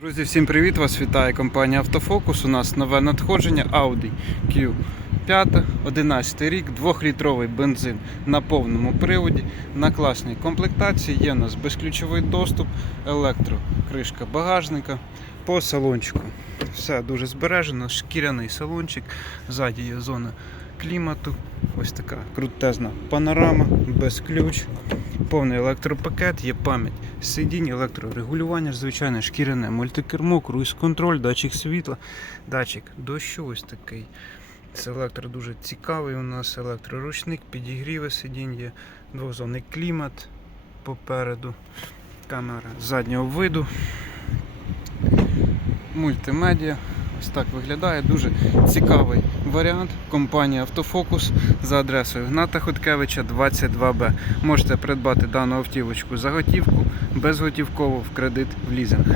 Друзі, всім привіт! Вас вітає компанія Автофокус. У нас нове надходження Audi Q5, 11 рік, 2-літровий бензин на повному приводі, на класній комплектації. Є у нас безключовий доступ, електрокришка багажника по салончику. Все дуже збережено, шкіряний салончик, ззаді є зона клімату. Ось така крутезна панорама, без ключ, повний електропакет, є пам'ять сидінь, електрорегулювання, звичайно, шкіряне, мультикермо, круїз-контроль, датчик світла, датчик дощу ось такий. Електро дуже цікавий у нас електроручник, підігріви сидінь є, двозонний клімат попереду, камера заднього виду, мультимедіа. Ось так виглядає. Дуже цікавий варіант. Компанія Автофокус за адресою Гната Хоткевича 22Б. Можете придбати дану автівочку за готівку, безготівково в кредит в лізинг.